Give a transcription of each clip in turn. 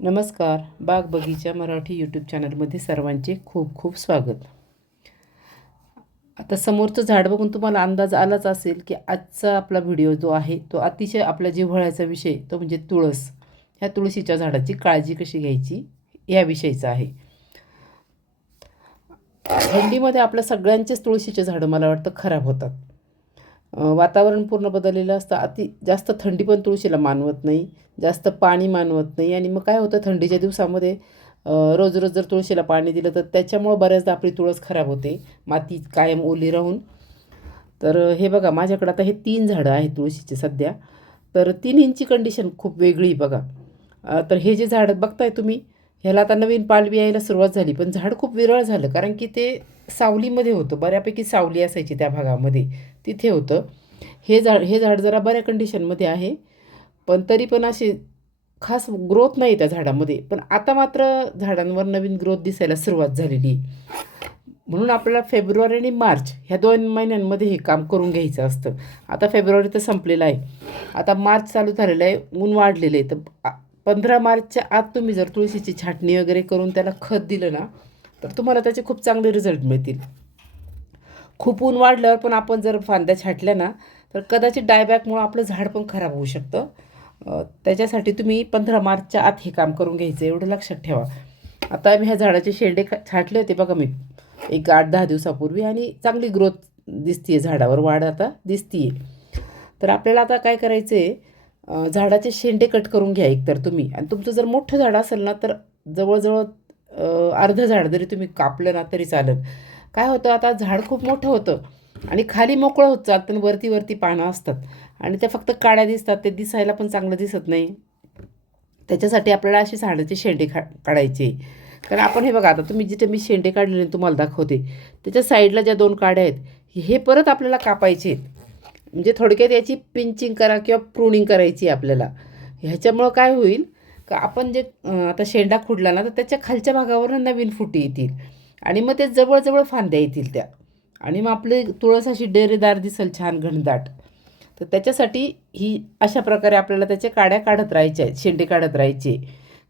नमस्कार. बाग बगीचा मराठी यूट्यूब चॅनलमध्ये सर्वांचे खूप खूप स्वागत. आता समोरचं झाड बघून तुम्हाला अंदाज आलाच असेल की आजचा आपला व्हिडिओ जो आहे तो अतिशय आपल्या जिव्हाळ्याचा विषय तो म्हणजे तुळस. ह्या तुळशीच्या झाडाची काळजी कशी घ्यायची याविषयीचा आहे. थंडीमध्ये आपल्या सगळ्यांचेच तुळशीचे झाडं मला वाटतं खराब होतात. वातावरण पूर्ण बदललेलं असतं. जास्त थंडी पण तुळशीला मानवत नाही, जास्त पाणी मानवत नाही आणि मग काय होतं थंडीच्या दिवसामध्ये रोज रोज जर तुळशीला पाणी दिलं तर त्याच्यामुळं बऱ्याचदा आपली तुळस खराब होते, माती कायम ओली राहून. तर हे बघा माझ्याकडं आता हे 3 झाडं आहेत तुळशीचे सध्या. तर तिन्हींची कंडिशन खूप वेगळी बघा. तर हे जे झाड बघताय तुम्ही, ह्याला आता नवीन पालवी यायला सुरुवात झाली, पण झाड खूप विरळ झालं कारण की ते सावलीमध्ये होतं, बऱ्यापैकी सावली असायची त्या भागामध्ये, तिथे होतं. हे झाड जरा बऱ्या कंडिशनमध्ये आहे, पण तरी पण अशी खास ग्रोथ नाही त्या झाडामध्ये. पण आता मात्र झाडांवर नवीन ग्रोथ दिसायला सुरुवात झालेली आहे. म्हणून आपल्याला फेब्रुवारी आणि मार्च ह्या 2 महिन्यांमध्ये हे काम करून घ्यायचं असतं. आता फेब्रुवारी तर संपलेला आहे, आता मार्च चालू झालेलं आहे, ऊन वाढलेलं आहे. तर 15 मार्चच्या आत तुम्ही जर तुळशीची छाटणी वगैरे करून त्याला खत दिलं ना तर तुम्हाला त्याचे खूप चांगले रिझल्ट मिळतील. खूप ऊन वाढल्यावर पण आपण जर फांद्या छाटल्या ना तर कदाचित डायबॅकमुळं आपलं झाड पण खराब होऊ शकतं. त्याच्यासाठी तुम्ही 15 मार्चच्या आत हे काम करून घ्यायचं, एवढं लक्षात ठेवा. आता मी ह्या झाडाचे शेंडे छाटले होते बघा मी एक 8-10 दिवसापूर्वी आणि चांगली ग्रोथ दिसते आहे, झाडावर वाढ आता दिसते आहे. तर आपल्याला आता काय करायचं आहे, झाडाचे शेंडे कट करून घ्या एकतर तुम्ही. आणि तुमचं जर मोठं झाड असेल ना तर जवळजवळ अर्धं झाड जरी तुम्ही कापलं ना तरी चालेल. काय होतं आता झाड खूप मोठं होतं आणि खाली मोकळं होत चालतं आणि वरती वरती पानं असतात आणि त्या फक्त काड्या दिसतात, ते दिसायला पण चांगलं दिसत नाही. त्याच्यासाठी आपल्याला अशी झाडाचे शेंडे काढायचे. कारण आपण हे बघा आता तुम्ही जिथे मी शेंडे काढलेले तुम्हाला दाखवते त्याच्या साईडला ज्या 2 काड्या आहेत हे परत आपल्याला कापायचे आहेत. म्हणजे थोडक्यात याची पिंचिंग करा किंवा प्रूनिंग करायची आपल्याला. ह्याच्यामुळं काय होईल का आपण जे आता शेंडा खुडला ना तर त्याच्या खालच्या भागावर नवीन फुटी येतील आणि मग ते जवळजवळ फांद्या येतील त्या आणि मग आपली तुळस अशी डेरेदार दिसेल, छान घनदाट. तर त्याच्यासाठी ही अशा प्रकारे आपल्याला त्याच्या काड्या काढत राहायच्या आहेत, शेंडे काढत राहायचे.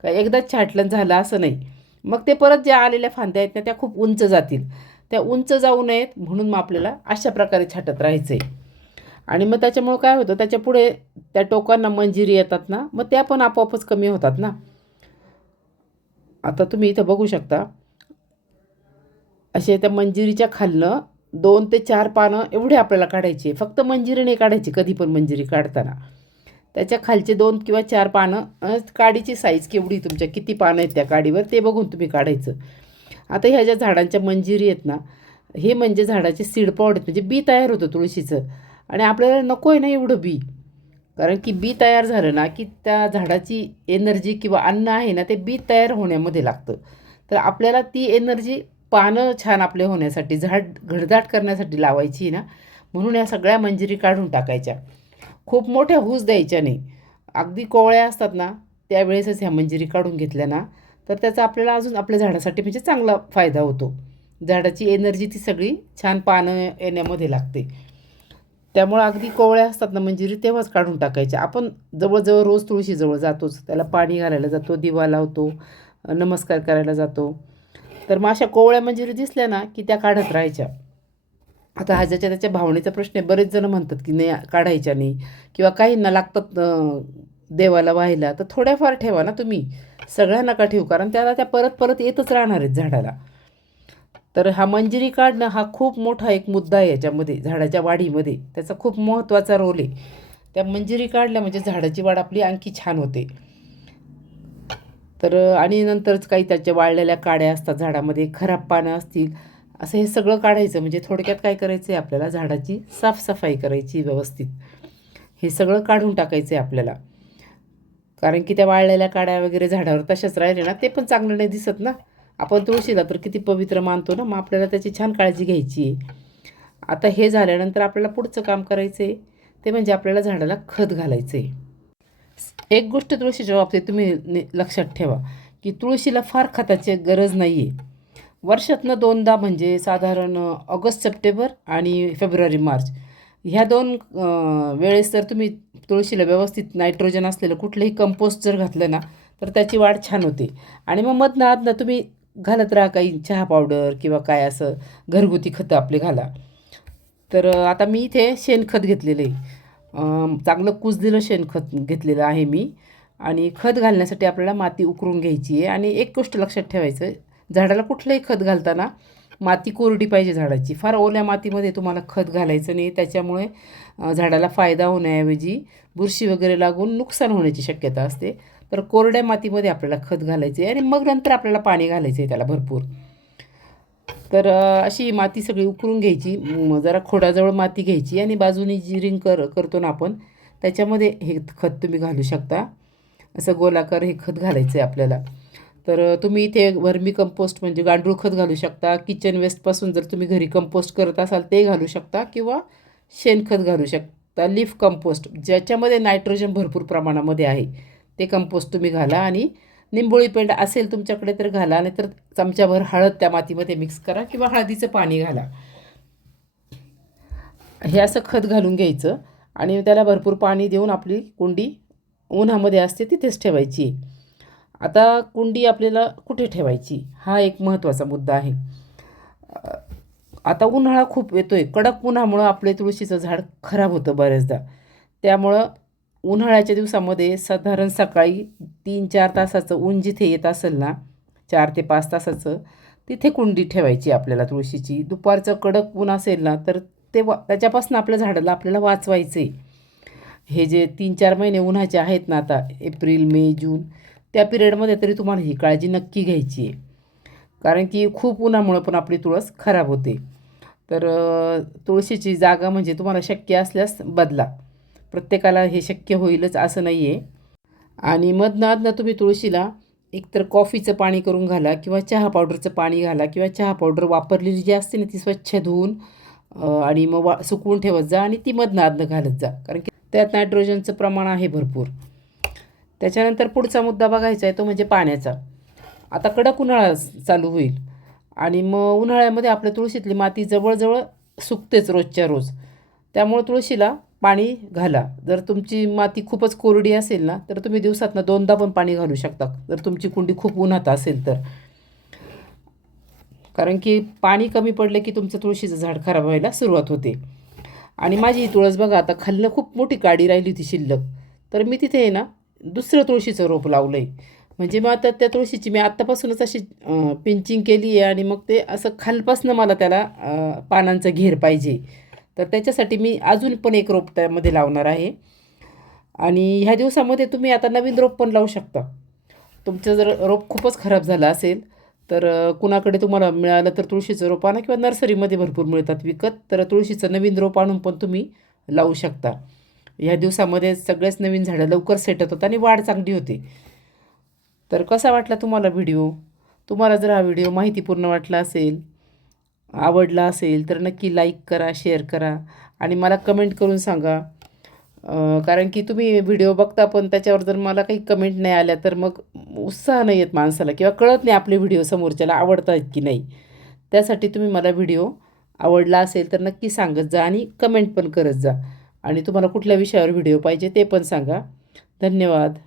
का एकदाच छाटलं झालं असं नाही. मग ते परत ज्या आलेल्या फांद्या आहेत ना त्या खूप उंच जातील. त्या उंच जाऊ नयेत म्हणून मग आपल्याला अशा प्रकारे छाटत राहायचं आहे. आणि मग त्याच्यामुळं काय होतं त्याच्यापुढे त्या टोकांना मंजिरी येतात ना, मग त्या पण आपोआपच कमी होतात ना. आता तुम्ही इथं बघू शकता असे त्या मंजिरीच्या खालनं 2 ते 4 पानं एवढे आपल्याला काढायचे. फक्त मंजिरी नाही काढायची कधी पण मंजिरी काढताना. त्याच्या खालचे 2 किंवा 4 पानं, काडीची साईज केवढी तुमच्या किती पानं आहेत त्या काडीवर ते बघून तुम्ही काढायचं. आता ह्या ज्या झाडांच्या मंजिरी आहेत ना, हे म्हणजे झाडाचे सीड पॉड आहेत, म्हणजे बी तयार होतं तुळशीचं. आणि आपल्याला नको आहे ना एवढं बी, कारण की बी तयार झालं ना की त्या झाडाची एनर्जी किंवा अन्न आहे ना ते बी तयार होण्यामध्ये लागतं. तर आपल्याला ती एनर्जी पानं छान आपले होण्यासाठी, झाड घनदाट करण्यासाठी लावायची ना. म्हणून या सगळ्या मंजिरी काढून टाकायच्या. खूप मोठ्या हुस द्यायच्या नाही. अगदी कोवळ्या असतात ना त्यावेळेसच ह्या मंजिरी काढून घेतल्या ना तर त्याचा आपल्याला अजून आपल्या झाडासाठी म्हणजे चांगला फायदा होतो. झाडाची एनर्जी ती सगळी छान पानं येण्यामध्ये लागते. त्यामुळं अगदी कोवळ्या असतात ना मंजिरी तेव्हाच काढून टाकायच्या. आपण जवळजवळ रोज तुळशीजवळ जातोच, त्याला पाणी घालायला जातो, दिवा लावतो, नमस्कार करायला जातो. तर मग अशा कोवळ्या मंजिरी दिसल्या ना की त्या काढत राहायच्या. आता हा ज्याच्या त्याच्या भावनेचा प्रश्न आहे. बरेच जण म्हणतात की नाही काढायच्या नाही किंवा काहींना लागतात देवाला व्हायला, तर थोड्याफार ठेवा ना तुम्ही, सगळ्या नका ठेवू, कारण त्याला त्या परत परत येतच राहणार आहेत झाडाला. तर हा मंजिरी काढणं हा खूप मोठा एक मुद्दा आहे याच्यामध्ये, झाडाच्या वाढीमध्ये त्याचा खूप महत्त्वाचा रोल आहे. त्या मंजिरी काढल्या म्हणजे झाडाची वाढ आपली आणखी छान होते. तर आणि नंतरच काही त्याच्या वाळलेल्या काड्या असतात झाडामध्ये, खराब पानं असतील, असं हे सगळं काढायचं. म्हणजे थोडक्यात काय करायचं आहे आपल्याला, झाडाची साफसफाई करायची व्यवस्थित. हे सगळं काढून टाकायचं आहे आपल्याला, कारण की त्या वाळलेल्या काड्या वगैरे झाडावर तशाच राहिले ना ते पण चांगलं नाही दिसत ना. आपण तुळशीला तर किती पवित्र मानतो ना, मग आपल्याला त्याची छान काळजी घ्यायची आहे. आता हे झाल्यानंतर आपल्याला पुढचं काम करायचं आहे ते म्हणजे आपल्याला झाडाला खत घालायचं आहे. एक गोष्ट तुळशीच्या बाबतीत तुम्ही लक्षात ठेवा की तुळशीला फार खताची गरज नाही आहे. वर्षातनं 2दा म्हणजे साधारण ऑगस्ट सप्टेंबर आणि फेब्रुवारी मार्च ह्या 2 वेळेस जर तुम्ही तुळशीला व्यवस्थित नायट्रोजन असलेलं कुठलंही कंपोस्ट जर घातलं ना तर त्याची वाढ छान होते. आणि मग मधनं अधनं तुम्ही घालत राहा काही चहा पावडर किंवा काय असं घरगुती खतं आपले घाला. तर आता मी इथे शेणखत घेतलेलं आहे. चांगलं कुजलेलं शेणखत घेतलेलं आहे मी. आणि खत घालण्यासाठी आपल्याला माती उकरून घ्यायची आहे. आणि एक गोष्ट लक्षात ठेवायचं, झाडाला कुठलंही खत घालताना माती कोरडी पाहिजे झाडाची. फार ओल्या मातीमध्ये तुम्हाला खत घालायचं नाही. त्याच्यामुळे झाडाला फायदा होण्याऐवजी बुरशी वगैरे लागून नुकसान होण्याची शक्यता असते. तर कोरड्या मातीमध्ये आपल्याला खत घालायचे आहे आणि मग नंतर आपल्याला पाणी घालायचं आहे त्याला भरपूर. तर अशी माती सगळी उकरून घ्यायची. जरा खोडाजवळ माती घ्यायची आणि बाजूनी जी रिंग करतो ना आपण, त्याच्यामध्ये हे खत तुम्ही घालू शकता. असं गोलाकार हे खत घालायचं आहे आपल्याला. तर तुम्ही इथे वर्मी कंपोस्ट म्हणजे गांडूळ खत घालू शकता. किचन वेस्टपासून जर तुम्ही घरी कंपोस्ट करत असाल ते घालू शकता किंवा शेणखत घालू शकता. लीफ कंपोस्ट ज्याच्यामध्ये नायट्रोजन भरपूर प्रमाणामध्ये आहे ते कंपोस्ट तुम्ही घाला. आणि निंबोळी पेंड असेल तुमच्याकडे तर घाला, नाहीतर चमच्याभर हळद त्या मातीमध्ये मिक्स करा किंवा हळदीचं पाणी घाला. हे असं खत घालून घ्यायचं आणि त्याला भरपूर पाणी देऊन आपली कुंडी उन्हामध्ये असते तिथेच ठेवायची. आता कुंडी आपल्याला कुठे ठेवायची हा एक महत्त्वाचा मुद्दा आहे. आता उन्हाळा खूप येतो आहे. कडक उन्हामुळं आपले तुळशीचं झाड खराब होतं बऱ्याचदा. त्यामुळं उन्हाळ्याच्या दिवसामध्ये साधारण सकाळी 3-4 तासाचं ऊन जिथे येत असेल ना, 4 ते 5 तासाचं, तिथे कुंडी ठेवायची आपल्याला तुळशीची. दुपारचं कडक ऊन असेल ना, तर त्याच्यापासून आपल्या झाडाला आपल्याला वाचवायचं आहे. हे जे 3-4 महिने उन्हाचे आहेत ना, आता एप्रिल, मे, जून, त्या पिरियडमध्ये तरी तुम्हाला ही काळजी नक्की घ्यायची आहे. कारण की खूप उन्हामुळं पण आपली तुळस खराब होते. तर तुळशीची जागा म्हणजे तुम्हाला शक्य असल्यास बदला. प्रत्येकाला हे शक्य होईलच असं नाही आहे. आणि मधनं अधनं तुम्ही तुळशीला एकतर कॉफीचं पाणी करून घाला किंवा चहा पावडरचं पाणी घाला किंवा चहा पावडर वापरलेली जी असते ना ती स्वच्छ धुवून आणि मग सुकवून ठेवत जा आणि ती मधनं अधनं घालत जा. कारण की त्यात नायट्रोजनचं प्रमाण आहे भरपूर. त्याच्यानंतर पुढचा मुद्दा बघायचा आहे तो म्हणजे पाण्याचा. आता कडक उन्हाळा चालू होईल आणि मग उन्हाळ्यामध्ये आपल्या तुळशीतली माती जवळजवळ सुकतेच रोजच्या रोज. त्यामुळे तुळशीला पाणी घाला. जर तुमची माती खूपच कोरडी असेल ना, तर तुम्ही दिवसातनं 2दा पण पाणी घालू शकता जर तुमची कुंडी खूप उन्हात असेल तर. कारण की पाणी कमी पडलं की तुमचं तुळशीचं झाड खराब व्हायला सुरुवात होते. आणि माझी तुळस बघा आता खालनं खूप मोठी काडी राहिली होती शिल्लक, तर मी तिथे आहे ना दुसरं तुळशीचं रोप लावलं आहे. म्हणजे मग आता त्या तुळशीची मी आत्तापासूनच अशी पिंचिंग केली आहे आणि मग ते असं खालपासनं मला त्याला पानांचं घेर पाहिजे. तर त्याच्यासाठी मी अजून पण एक रोप त्यामध्ये लावणार आहे. आणि ह्या दिवसामध्ये तुम्ही आता नवीन रोप पण लावू शकता. तुमचं जर रोप खूपच खराब झालं असेल तर कुणाकडे तुम्हाला मिळालं तर तुळशीचं रोप आणा किंवा नर्सरीमध्ये भरपूर मिळतात विकत. तर तुळशीचं नवीन रोप आणून पण तुम्ही लावू शकता. ह्या दिवसामध्ये सगळेच नवीन झाडं लवकर सेट होतात आणि वाढ चांगली होते. तर कसा वाटला तुम्हाला व्हिडिओ? तुम्हाला जर हा व्हिडिओ माहितीपूर्ण वाटला असेल, आवडला असेल तर नक्की लाईक करा, शेअर करा आणि मला कमेंट करून सांगा. कारण की तुम्ही व्हिडिओ बघता पण त्याच्यावर जर मला काही कमेंट नाही आल्या तर मग उत्साह नाही येत माणसाला किंवा कळत नाही आपले व्हिडिओ समोरच्याला आवडतात की नाही. त्यासाठी तुम्ही मला व्हिडिओ आवडला असेल तर नक्की सांगत जा आणि कमेंट पण करत जा. आणि तुम्हाला कुठल्या विषयावर व्हिडिओ पाहिजे ते पण सांगा. धन्यवाद.